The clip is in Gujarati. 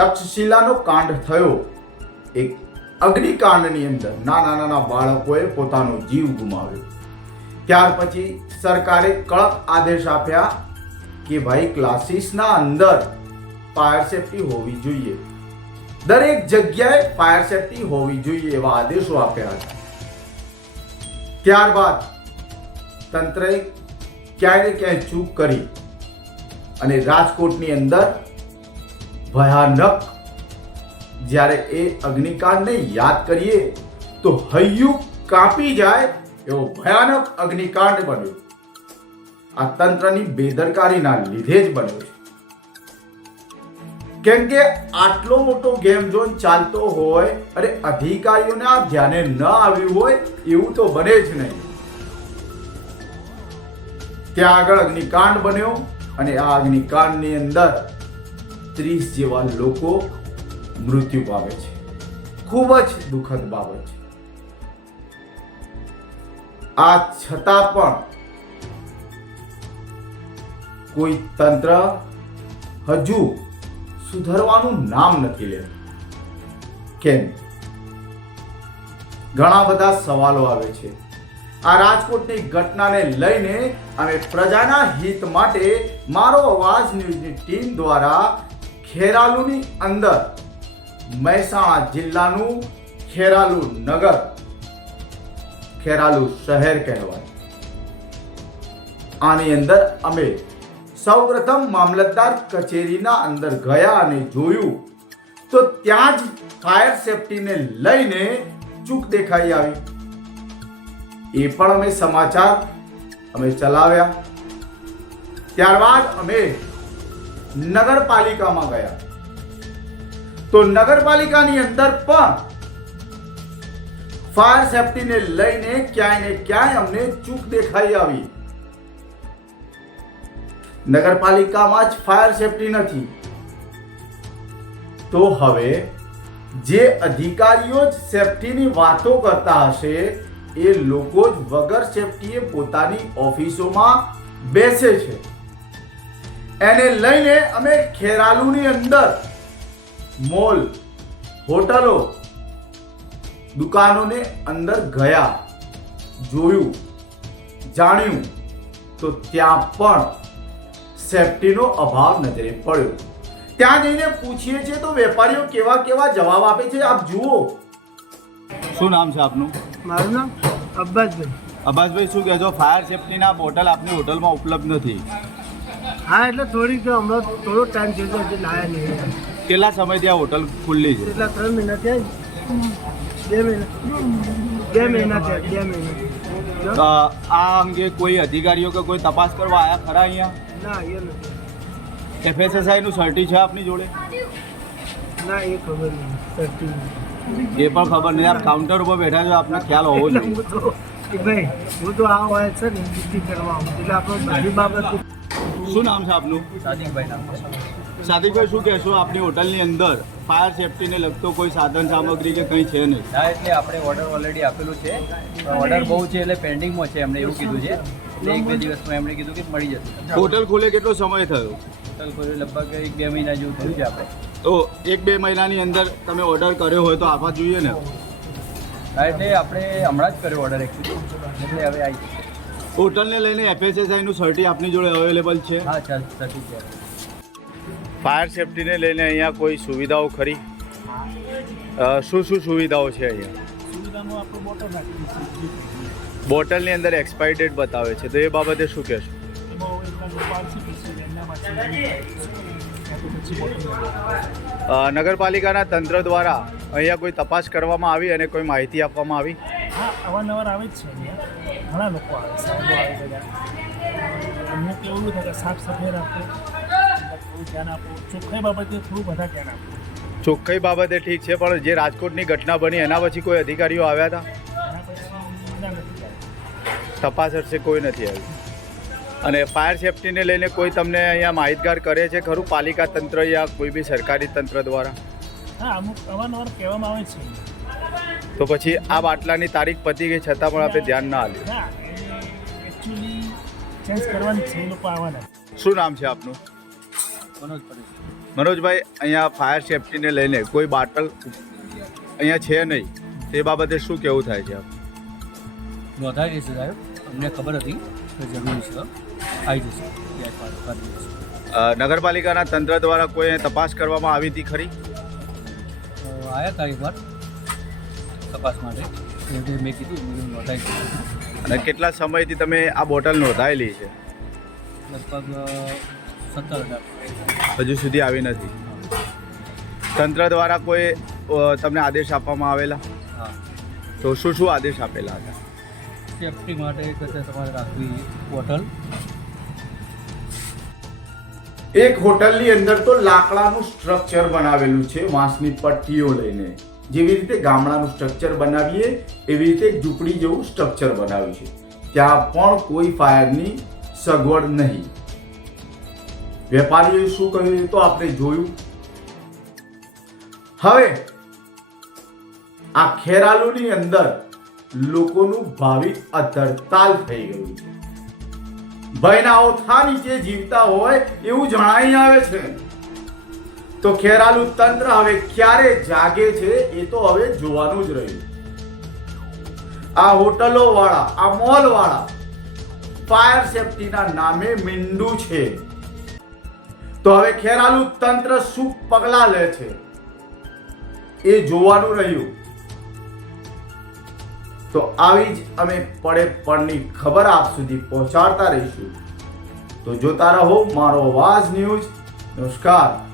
તક્ષશિલાનો કાંડ થયો. એક અગ્નિકાંડની અંદર નાના નાના બાળકોએ પોતાનો જીવ ગુમાવ્યો. ત્યાર પછી સરકારે કડક આદેશ આપ્યા કે ભાઈ ક્લાસીસના અંદર ફાયર સેફટી હોવી જોઈએ. દરેક જગ્યાએ ફાયર સેફટી હોવી જોઈએ એવા આદેશો આપ્યા હતા. ત્યારબાદ તંત્રએ ક્યાંય ને ક્યાંય ચૂક કરી અને રાજકોટની અંદર ભયાનક. જ્યારે એ અગ્નિકાંડને યાદ કરીએ, તો હૈયું કાપી જાય એવો ભયાનક અગ્નિકાંડ બન્યો. આ તંત્રની બેદરકારીના લીધે જ બન્યો છે. કેમ કે આટલો મોટો ગેમ ઝોન ચાલતો હોય અને અધિકારીઓને આ ધ્યાને ન આવ્યું હોય, એવું તો બને જ નહીં. ત્યાં આગળ અગ્નિકાંડ બન્યો અને આ અગ્નિકાંડની અંદર ત્રીસ જેવા લોકો મૃત્યુ પામે છે. ખૂબ જ દુઃખદ બાબત છે. આ છતાં પણ કોઈ તંત્ર હજુ સુધરવાનું નામ નથી લેતું. કેમ? ઘણા બધા સવાલો આવે છે. આ રાજકોટની ઘટનાને લઈને અમે પ્રજાના હિત માટે મારો અવાજ ન્યૂઝની ટીમ દ્વારા ખેરાલુની અંદર મહેસાણા જિલ્લાનું ખેરાલુ નગર, ખેરાલુ શહેર કહેવાય. આની અંદર અમે સૌપ્રથમ મામલતદાર કચેરીના અંદર ગયા અને જોયું તો ત્યાં જ ફાયર સેફટીને લઈને ચૂક દેખાઈ આવી. એ પણ અમે સમાચાર અમે ચલાવ્યા. ત્યારબાદ અમે નગરપાલિકામાં ગયા. તો નગરપાલિકાની અંદર પણ ફાયર સેફટીને લઈને ક્યાંય ને ક્યાંય અમને ચૂક દેખાઈ આવી. નગરપાલિકામાં જ ફાયર સેફટી નથી. તો હવે જે અધિકારીઓ જ સેફટીની વાતો કરતા હશે, એ લોકો જ વગર સેફટીએ પોતાની ઓફિસોમાં બેસે છે. એને લઈને અમે ખેરાલુની અંદર મોલ હોટલો દુકાનોને અંદર ગયા જોયું જાણ્યું તો ત્યાં પણ સેફટીનો અભાવ નજરે પડ્યો. ત્યાં જઈને પૂછીએ છીએ તો વેપારીઓ કેવા કેવા જવાબ આપે છે આપ જુઓ. શું નામ છે આપનું? મારું નામ અબ્બાસભાઈ. અબ્બાસભાઈ શું કહેશો ફાયર સેફટીના બોટલ આપની હોટલમાં ઉપલબ્ધ નથી. હા એટલે થોડીક હમણાં થોડો ટાઈમ છે હજી લાયા નહીં. કેટલા સમયથી આ હોટલ ખુલ્લી છે? એટલા ત્રણ મહિના થયા બે મહિના. બે મહિના થયા બે મહિના. આ અંગે કોઈ અધિકારીઓ કે કોઈ તપાસ કરવા આવ્યા ખરા અહીંયા? ના અહીંયા નથી. એફએસએસઆઈ નું સર્ટી છે આપની જોડે? ના એ ખબર નહીં. સર્ટી એ પણ ખબર નહીં. આપ કાઉન્ટર ઉપર બેઠા છો આપને ખ્યાલ હોવો જોઈએ. ભાઈ હું તો આ હોય છે ને કરવા એટલે આપણો બાબત શું નામ છે આપનું? સાદિકભાઈ શું કહેશો? આપની હોટલની અંદર ફાયર સેફટીને લગતો કોઈ સાધન સામગ્રી કે કંઈ છે નહીં? ના એટલે આપણે ઓર્ડર ઓલરેડી આપેલું છે. ઓર્ડર બહુ છે એટલે પેન્ડિંગમાં છે એમણે એવું કીધું છે. એટલે એક બે દિવસમાં એમણે કીધું કે મળી જશે. હોટલ ખોલે કેટલો સમય થયો? હોટલ ખોલે લગભગ એક બે મહિના જેવું થયું છે આપણે. તો એક બે મહિનાની અંદર તમે ઓર્ડર કર્યો હોય તો આપવા જોઈએ ને? હા એટલે આપણે હમણાં જ કર્યો ઓર્ડર એકચ્યુઅલી એટલે હવે આવી હોટલને લઈને એફએસએસઆઈનું સર્ટી આપની જોડે અવેલેબલ છે. ફાયર સેફટીને લઈને અહીંયા કોઈ સુવિધાઓ ખરી? શું શું સુવિધાઓ છે અહીંયા? બોટલની અંદર એક્સપાયરી ડેટ બતાવે છે તો એ બાબતે શું કહેશો? નગરપાલિકાના તંત્ર દ્વારા અહીંયા કોઈ તપાસ કરવામાં આવી અને કોઈ માહિતી આપવામાં આવી? અવારનવાર આવે જ છે અહીંયા. ઘણા લોકો આવે સાહેબો આવે બધા અમને કેવું થાય કે સાફ સફાઈ રાખો થોડું ધ્યાન આપો ચોખ્ખાઈ બાબતે થોડું બધા ધ્યાન આપો ચોખ્ખાઈ બાબતે ઠીક છે, પણ જે રાજકોટની ઘટના બની, એના પછી કોઈ અધિકારીઓ આવ્યા હતા. તપાસ અર્થે કોઈ નથી આવ્યું. અને ફાયર સેફટીને લઈને કોઈ તમને અહીંયા માહિતગાર કરે છે, ખરું? પાલિકા તંત્ર યા કોઈ બી સરકારી તંત્ર દ્વારા? હા, અમુક અવારનવાર કહેવામાં આવે છે. તો પછી આ બાટલાની તારીખ પતી ગઈ છતાં પણ આપણે ધ્યાન ના આપ્યું. શું નામ છે આપનું? મનોજભાઈ અહીંયા ફાયર સેફટીને લઈને કોઈ બાટલ અહીંયા છે નહીં. તે બાબતે શું કેવું થાય છે આપ નોંધાઈ જશે સાહેબ. અમને ખબર હતી કે જરૂરી છે. આવી જશે. નગરપાલિકાના તંત્ર દ્વારા કોઈ તપાસ કરવામાં આવી હતી ખરી? આવ્યા હતા એકવાર તપાસ માટે. એટલે મેં કીધું મેં કીધું નોંધાઈ અને કેટલા સમયથી તમે આ બોટલ નોંધાયેલી છે? લગભગ સત્તર હજાર. હજુ સુધી આવી નથી. તંત્ર દ્વારા કોઈ તમને આદેશ આપવામાં આવેલા? હા. તો શું શું આદેશ આપેલા હતા? સેફટી માટે કશે તમારે રાખવી બોટલ. એક હોટલની અંદર તો લાકડાનું સ્ટ્રક્ચર બનાવેલું છે વાંસની પટ્ટીઓ લઈને. જેવી રીતે ગામડાનું સ્ટ્રક્ચર બનાવીએ, એવી રીતે ઝૂંપડી જેવું સ્ટ્રક્ચર બનાવ્યું છે. ત્યાં પણ કોઈ ફાયરની સગવડ નહીં. વેપારીએ શું કહ્યું તો આપણે જોયું. હવે, આ ખેરાલુની અંદર લોકોનું ભાવિ અધરતાલ થઈ ગયું છે. ભયના ઓથા નીચે જીવતા હોય એવું જણાઈ આવે છે. તો ખેરાલુ તંત્ર હવે ક્યારે જાગે છે એ તો હવે જોવાનું જ રહ્યું. આ હોટલો વાળા આ મોલ વાળા ફાયર સેફટીના નામે મીંડું છે. તો હવે ખેરાલુ તંત્ર શું પગલા લે છે? એ જોવાનું રહ્યું. તો આવી જ અમે પડે પડની ખબર આપ સુધી પહોંચાડતા રહીશું. તો જોતા રહો મારો અવાજ ન્યૂઝ. નમસ્કાર.